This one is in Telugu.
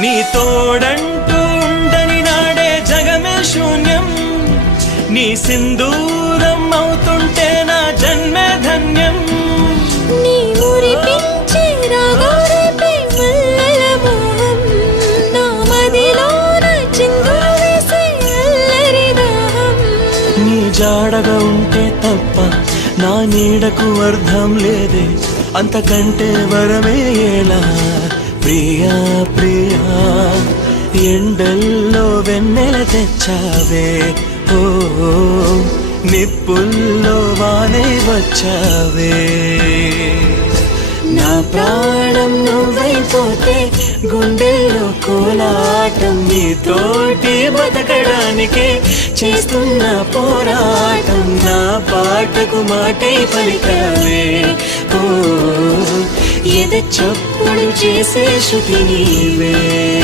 నీ తోడంటూ ఉండని నాడే జగమే శూన్యం, నీ సింధూరం అవుతుంటే నా జన్మే ధన్యం. నీ మురిపించే రాగాలపై మల్లెల మోహం, నా మదిలోన చిందులు వేసే అల్లరి దాహం. నీ జాడగా ఉంటే తప్ప నా నీడకు అర్థం లేదే, అంతకంటే వరమే ఎలా ప్రియా ప్రియా. ఎండల్లో వెన్నెల తెచ్చావే, ఓ నిప్పుల్లో వానే వచ్చావే. నా ప్రాణం నువ్వైపోతే గుండెల్లో కోలాటం, నీతోటి బతకడానికే చేస్తున్న పోరాటం. నా పాటకు మాటే పలికావే, ఓ ఎద చప్పుడు చేసే శృతి నీవే.